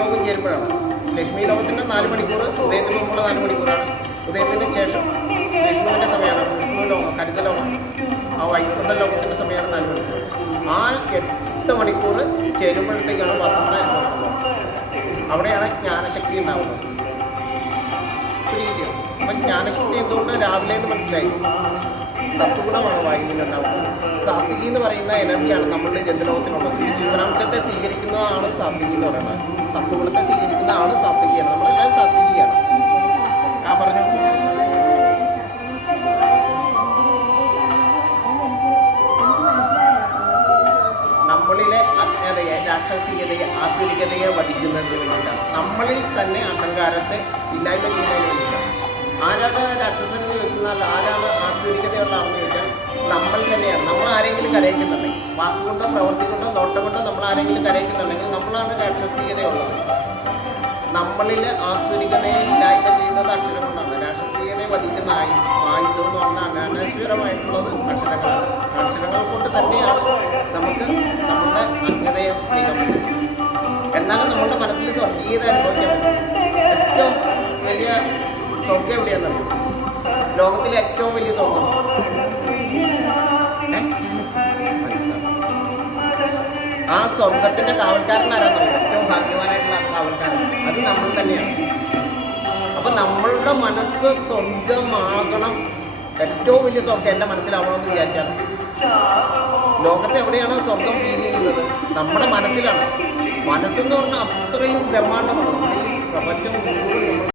ലോകവും ചേരുമ്പോഴാണ്. ലക്ഷ്മി ലോകത്തിൻ്റെ 4 മണിക്കൂർ ഉദയത്തിന് മുമ്പുള്ള 4 മണിക്കൂറാണ്. ഉദയത്തിന് ശേഷം വിഷ്ണുവിൻ്റെ സമയമാണ്. വിഷ്ണു ലോകം, ഹരിത ലോകം, ആ വൈകുണ്ഠ ലോകത്തിൻ്റെ സമയമാണ് 4 മണിക്കൂർ. ആ 8 മണിക്കൂർ ചേരുമ്പോഴത്തേക്കാണ് വസന്ത അനുഭവപ്പെടുന്നത്. അവിടെയാണ് ജ്ഞാനശക്തി ഉണ്ടാവുന്നത്. അപ്പം ജ്ഞാനശക്തി എന്തുകൊണ്ട് രാവിലെ എന്ന് മനസ്സിലായി. സത്വഗുണമാണ് വായുവിൽ ഉണ്ടാവുന്നത്. സാത്വികി എന്ന് പറയുന്ന എനർജിയാണ് നമ്മളുടെ ജന്തുലോകത്തിനുള്ളത്. ഈ ജീവനാംശത്തെ സ്വീകരിക്കുന്നതാണ് സാത്വികി എന്ന് പറയുന്നത്. സത്വഗുണത്തെ സ്വീകരിക്കുന്ന ആൾ സാത്വികയാണ്. നമ്മളെല്ലാം സാത്വികയാണ്. ആ പറഞ്ഞു. നമ്മളിലെ അജ്ഞതയെ, രാക്ഷസീയതയെ, ആസുരികതയെ വധിക്കുന്നതിന് വേണ്ടിയിട്ടാണ്. നമ്മളിൽ തന്നെ അഹങ്കാരത്തെ ഇല്ലായ്മ ചെയ്യുന്നതിന് വേണ്ടിയിട്ടാണ്. ആരാണ് രാക്ഷസൻ എന്ന് ചോദിച്ചാൽ, ആരാണ് ആസുരികതയുള്ള ആളെന്ന് ചോദിച്ചാൽ നമ്മൾ തന്നെയാണ്. നമ്മൾ ആരെങ്കിലും കരയിക്കുന്നുണ്ടെങ്കിൽ, വാക്കുകൊണ്ടോ പ്രവൃത്തി കൊണ്ടോ നോട്ടം കൊണ്ടോ നമ്മൾ ആരെങ്കിലും കരയിക്കുന്നുണ്ടെങ്കിൽ നമ്മളാണ് രാക്ഷസീയതയുള്ളത്. നമ്മളിൽ ആസുരികതയെ ഇല്ലായ്മ ചെയ്യുന്നത് അക്ഷരം കൊണ്ടാണ്. രാക്ഷസീയതയെ വധിക്കുന്ന ആയുധം എന്ന് പറഞ്ഞാൽ അനശ്വരമായിട്ടുള്ളത് അക്ഷരങ്ങളാണ്. അക്ഷരങ്ങൾ കൊണ്ട് തന്നെയാണ് നമുക്ക് നമ്മുടെ അജ്ഞതയെ നീക്കാൻ പറ്റും. എന്നാലും നമ്മുടെ മനസ്സിൽ സ്വർഗീയത അനുഭവിക്കാൻ പറ്റും. ഏറ്റവും വലിയ സ്വർഗം എവിടെയാണെന്നറിയും? ലോകത്തിലെ ഏറ്റവും വലിയ സ്വർഗം ആ സ്വർഗത്തിന്റെ കാവൽക്കാരൻ ആരാന്നറിയും? ഏറ്റവും ഭാഗ്യവാനായിട്ടുള്ള കാവൽക്കാരൻ അത് നമ്മൾ തന്നെയാണ്. അപ്പൊ നമ്മളുടെ മനസ്സ് സ്വർഗമാകണം. ഏറ്റവും വലിയ സ്വർഗം എൻ്റെ മനസ്സിലാവണമെന്ന് വിചാരിച്ചാൽ ലോകത്ത് എവിടെയാണ് സ്വർഗം ഫീൽ ചെയ്യുന്നത്? നമ്മുടെ മനസ്സിലാണ്. മനസ്സെന്ന് പറഞ്ഞാൽ അത്രയും ബ്രഹ്മാണ്ടമാണ്. നമ്മുടെ ഈ പ്രപഞ്ചം മുഴുവൻ